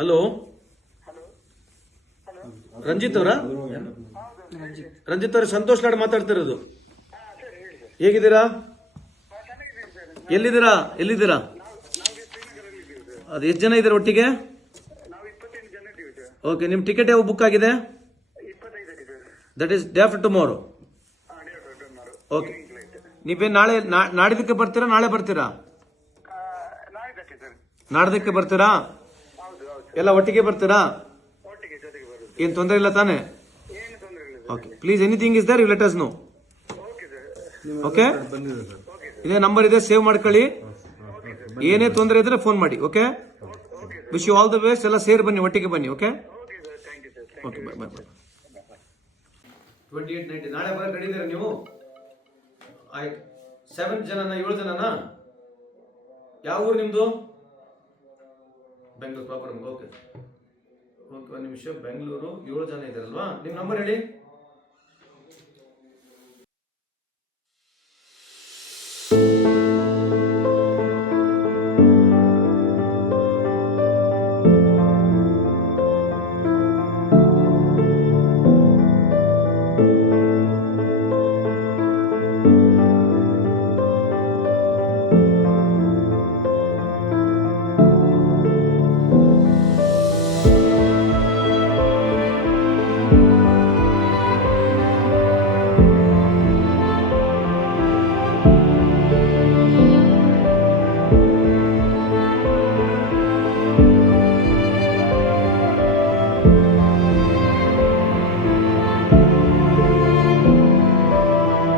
Hello, Ranjit ಅವರ? ರಂಜಿತ್ ಅವ್ರ, ಸಂತೋಷ್ ಲಾಡ್ ಮಾತಾಡ್ತಿರೋದು. ಹೇಗಿದ್ದೀರಾ? ಎಲ್ಲಿದ್ದೀರಾ? ಅದು ಎಷ್ಟು ಜನ ಇದ್ದೀರಾ ಒಟ್ಟಿಗೆ? ಓಕೆ, ನಿಮ್ ಟಿಕೆಟ್ ಯಾವ ಬುಕ್ ಆಗಿದೆ? That is day after tomorrow. Okay, ನೀವೇ ನಾಡಿದ್ದಕ್ಕೆ ಬರ್ತೀರಾ, ನಾಳೆ ಬರ್ತೀರಾ? ನಾಡ್ದಕ್ಕೆ ಬರ್ತೀರಾ? ಎಲ್ಲ ಒಟ್ಟಿಗೆ ಬರ್ತೀರಾ? ಏನ್ ತೊಂದರೆ ಇಲ್ಲ ತಾನೆ? Okay, please, anything is there you let us know. Okay, ಇದೇ ನಂಬರ್ ಇದೆ, ಸೇವ್ ಮಾಡ್ಕೊಳ್ಳಿ. ಏನೇ ತೊಂದರೆ ಇದ್ರೆ ಫೋನ್ ಮಾಡಿ. Okay, wish you all the best. ಎಲ್ಲ ಸೇರ್ ಬನ್ನಿ, ಒಟ್ಟಿಗೆ ಬನ್ನಿ. Okay, okay, bye bye. 2890 ನಾಳೆ ಬರಕ್ಕೆ ರೆಡಿದ್ದೀರಾ ನೀವು? ಆಯ್ತು, 7 ಜನನ 7 ಜನನಾ? ಯಾವ ಊರು ನಿಮ್ದು? ಬೆಂಗಳೂರು ಪ್ರಾಪರ್. ಓಕೆ ಓಕೆ, ಒಂದು ನಿಮಿಷ. ಬೆಂಗಳೂರು 7 ಜನ ಇದ್ದಾರಲ್ವಾ? ನಿಮ್ಮ ನಂಬರ್ ಹೇಳಿ.